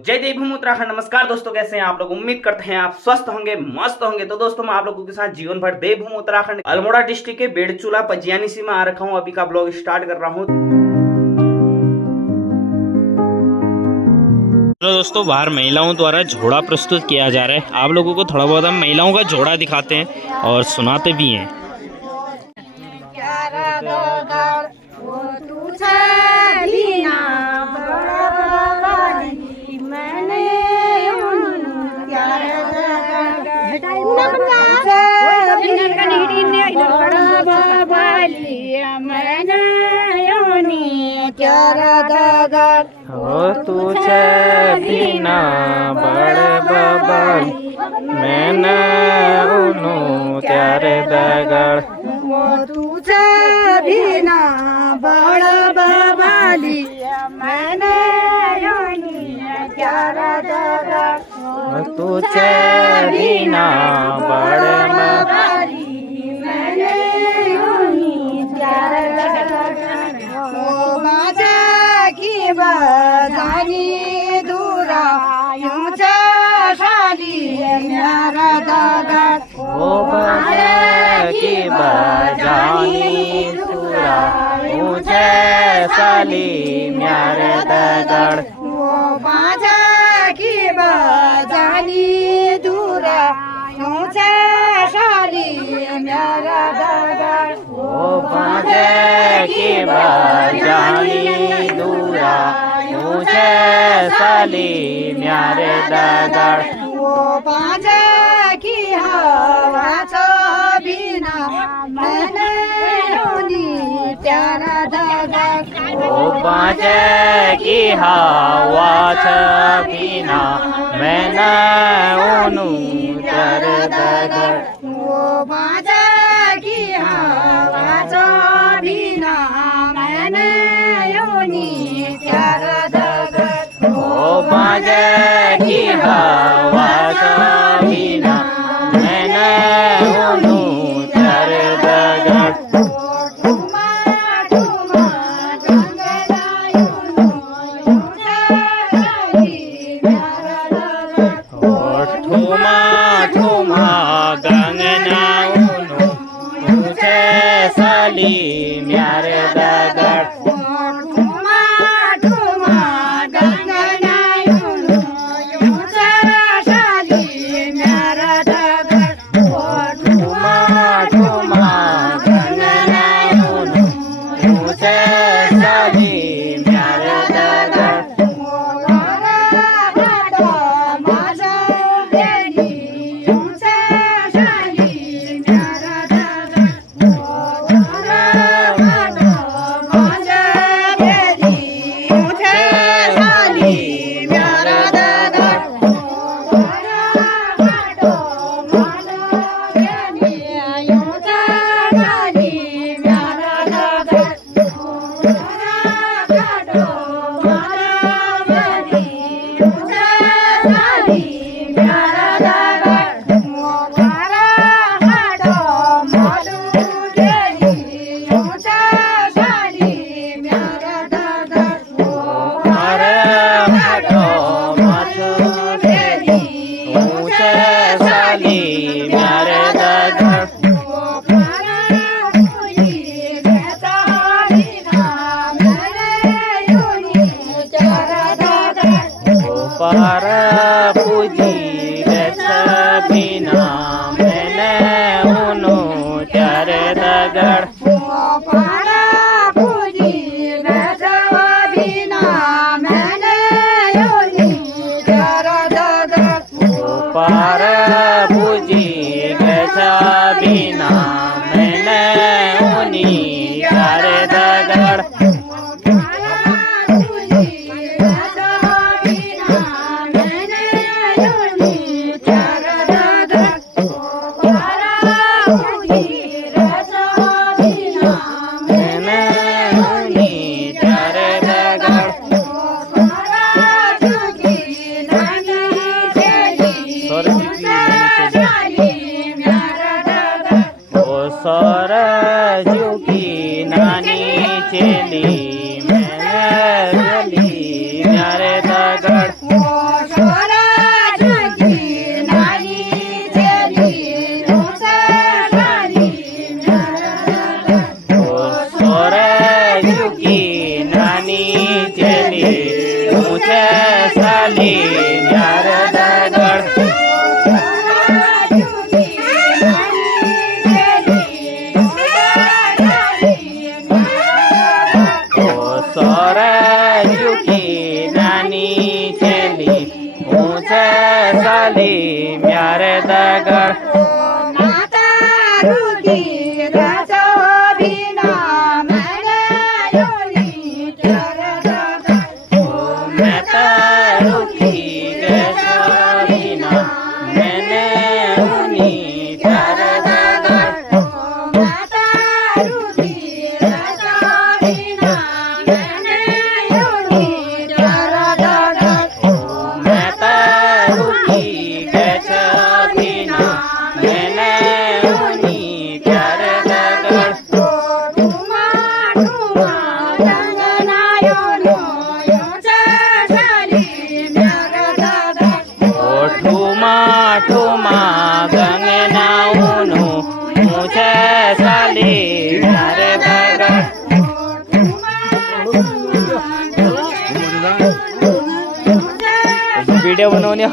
जय देवभूमि उत्तराखंड। नमस्कार दोस्तों, कैसे हैं आप लोग? उम्मीद करते हैं आप स्वस्थ होंगे, मस्त होंगे। तो दोस्तों, मैं आप लोगों के साथ जीवन भर देवभूमि उत्तराखंड अल्मोड़ा डिस्ट्रिक्ट के बेड़चूला पजियानीसी में आ रखा हूं। अभी का ब्लॉग स्टार्ट कर रहा हूं। तो दोस्तों, बाहर महिलाओं द्वारा झोड़ा प्रस्तुत किया जा रहा है। आप लोगों को थोड़ा बहुत हम महिलाओं का झोड़ा दिखाते हैं और सुनाते भी हैं। हो तुझे बिना बड़ बबाली मैंने उन्हों त्यारे दगड़। हो तुझे बिना बड़ बबाली मैंने त्यारे दगड़। तुझे बिना बड़ बबाली मैंने त्यारे दगड़। ओ बाजा की बजानी दूरा यूं शाली मेरा दगड़। ओ बाजा की बजानी दूरा ऊंचे साली म्यारे दगड़। ओ बाजा की बजानी दूरा यूं शाली मेरा दगड़। ओ बाजे की बजानी दूरा ऊंचे साली म्यारे दगड़। वो बाजा की हवा बिना मैंने त्यारा दगड़। ओ बाजे की हवा बिना मैंने उन्हों त्यारे दगड़। वो बाजा की हवा बिना मैंने त्यारा दगड़। ओ बाजे की हवा बिना मैंने उन्हों त्यारे दगड़। ठुमा ठुमा गंगना उन्हों साली म्यारे दगड़। पार पूजी बिना मैंने उन्हों त्यारे दगड़। पार पूजी बिना मैंने उन्हीं त्यारे दगड़। मैंने उन्हीं चेली मैंने चली म्यारे दगड़ साली म्यारे दगड़ सोरजू की नानी चली ऊंचे साली म्यारे दगड़ वीडियो बनवणे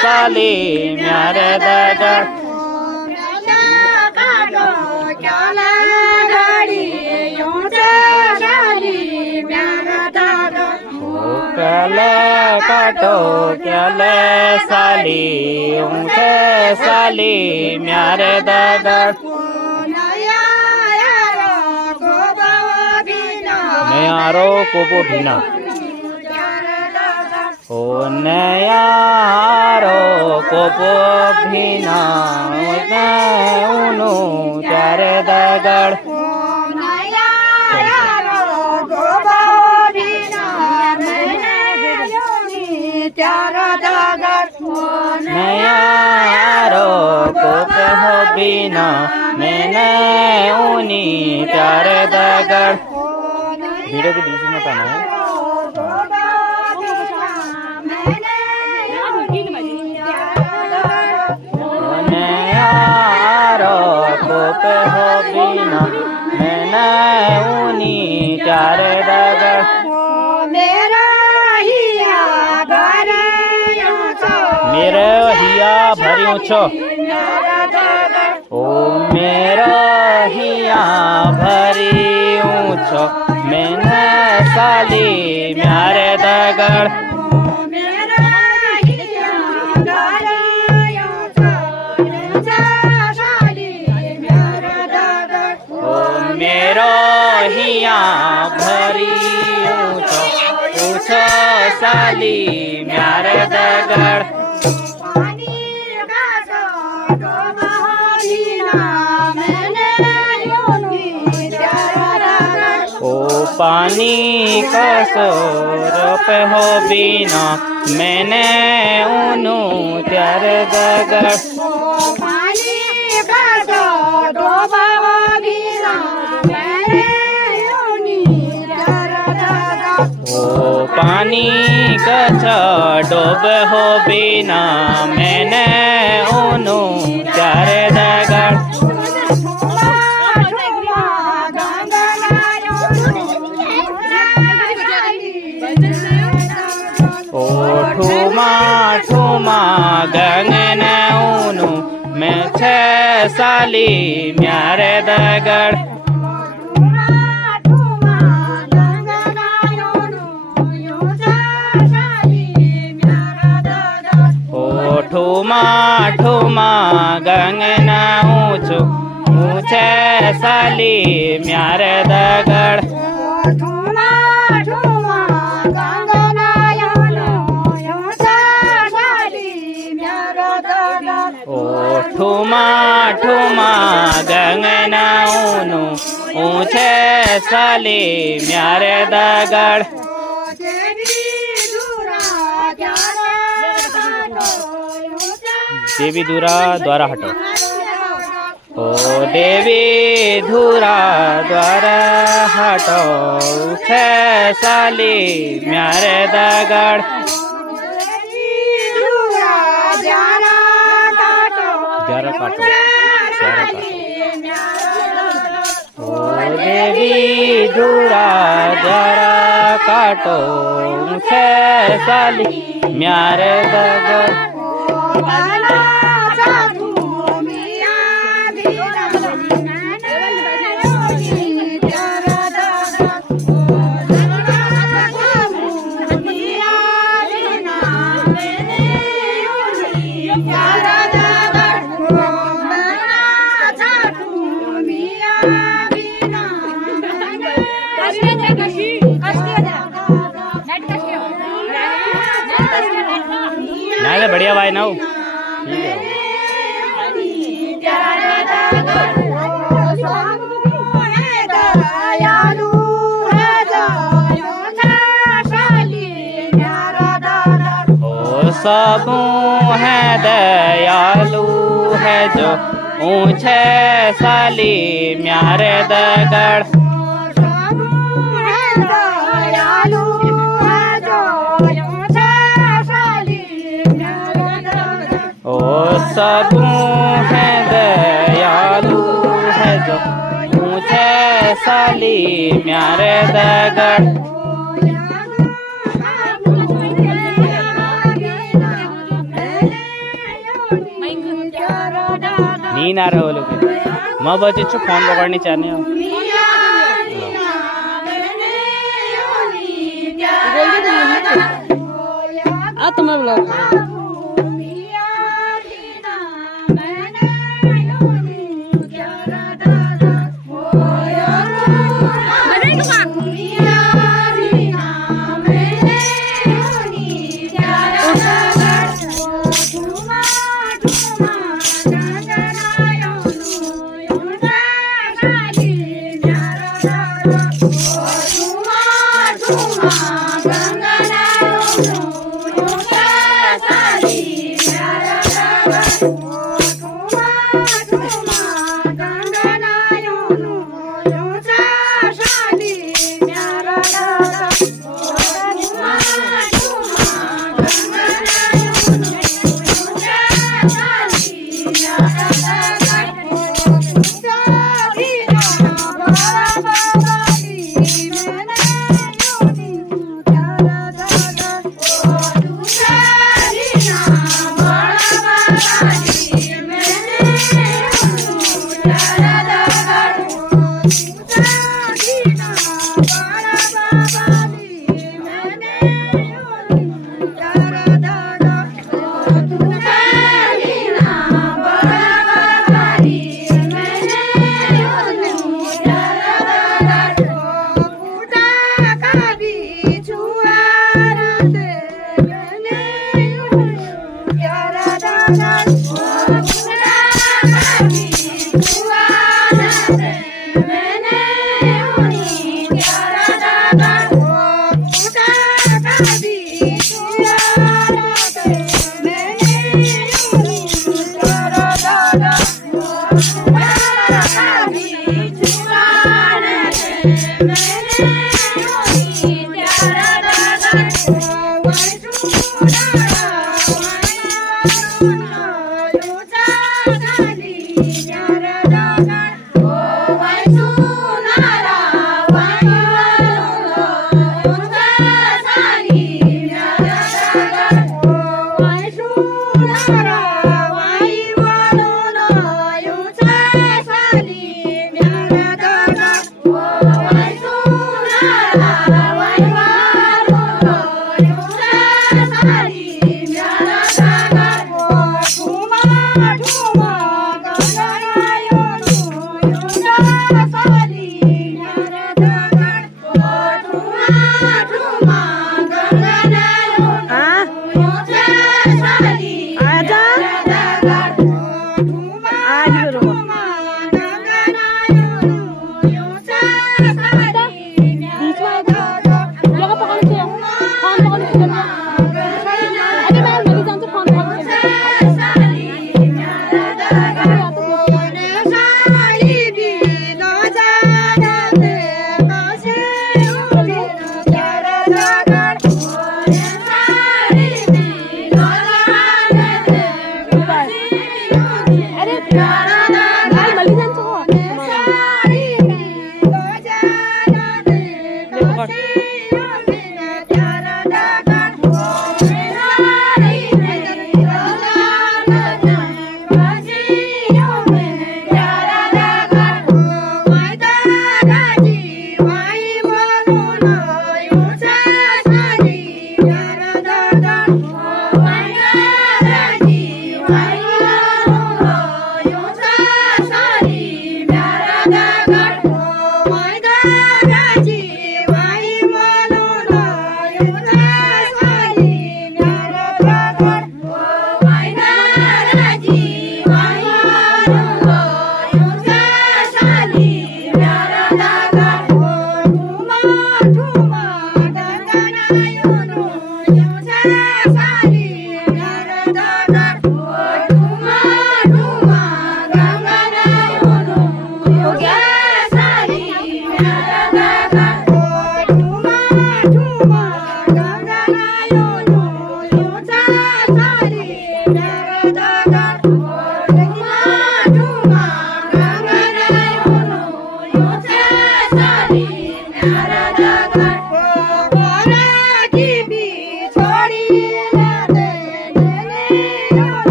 साली म्यारे दगड़ कले काटो क्याले साली ऊंचे साली म्यारे दगड़ नयारो कोबो भिना ओ नयारो कोबो भिना उनु चारे दगड़ नयारो कोबो बिना मैंने उनी चारे दगड़ वीडियो के बीच में बताना है पे हो बिना मैंने उनी चारे दगड़ मेरे हिया भरियो छो ओ मेरा हिया भरियो छो मैंने साली म्यारे दगड़ हिया भरी ऊंचो साली म्यारे दगड़ ओ पानी का सोर पे हो बिना मैंने उनु त्यारे दगड़ पानी कछ डोब हो बिना मैंने उनु चारे दगड़ ओ ठुमा ठुमा गंगन उनु मैं छह साली म्यारे दगड़ ठुमा गंगना ऊंचो ऊंचे साली म्यार दगड़ ठुमा ठुमा गंगनायनो ऊंचा साली म्यार दगड़ ओ ठुमा ठुमा गंगना ऊनो ऊंचे साली म्यार दगड़ देवी दूरा द्वारा हटो ओ देवी धूरा द्वारा हटो छे साली म्यारे दगड़ ग्यारह काटो ओ देवी धूरा द्वारा काटो छे साली म्यारे दगड़ ना बढ़िया भाई ना सब है दयालु है जो ऊंचे साली म्यारे दगड़ ओ सब है दयालु है जो ऊंचे साली म्यारे दगड़ नी ना रहो लोग मैं बचे छु फोन पकड़नी चाहने हो तुम्हें ब्लॉग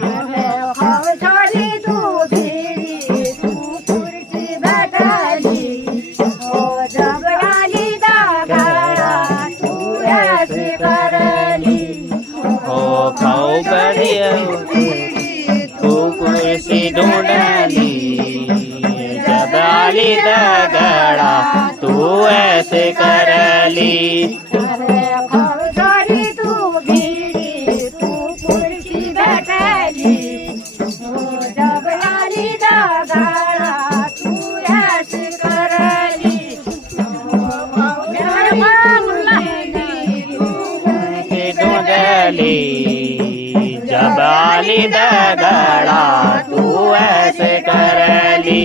छोड़ी तू फिरी तू कुर्सी बैठली ओ जब आली दागाड़ा तू ऐसे करली ओ खाओ बढ़िया तू कुर्सी ढूंढली जब आली दगड़ा तू ऐसे करली छोड़ी तू फिरी तू कुर्सी बैठली ओ जब आली दागाड़ा तू ऐसे करली ढूंढली जब आली दगड़ा तू ऐसे करली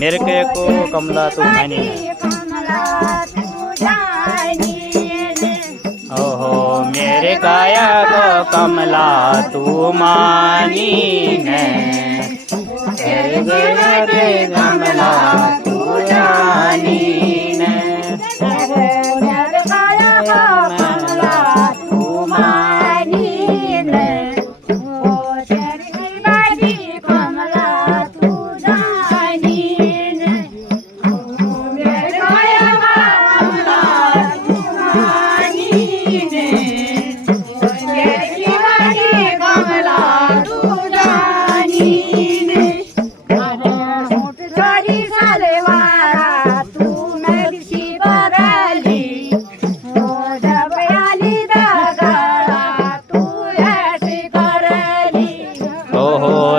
मेरे के को कमला तू मानी ओहो मेरे काया को कमला तू मानी ने तेरे कमला तू जानी ने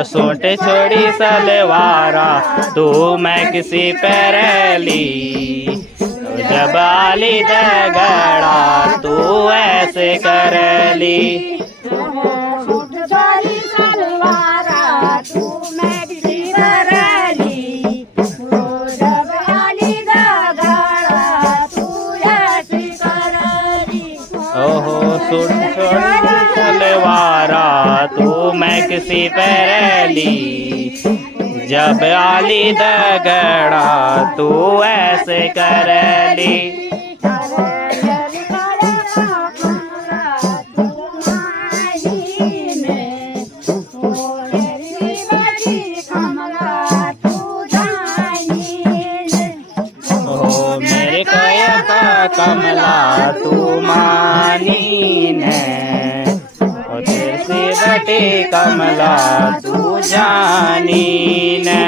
सोटे छोड़ी सलवारा तू मैं किसी पैरली जब आली दगड़ा तू ऐसे करली ओहो सुन छोड़ी सलवारा तू मैं किसी पैरली जब आली दगड़ा तू ऐसे करली ओहो मेरे काया का कमला तू मानी ने और तेरे से बटे कमला तू जानी ने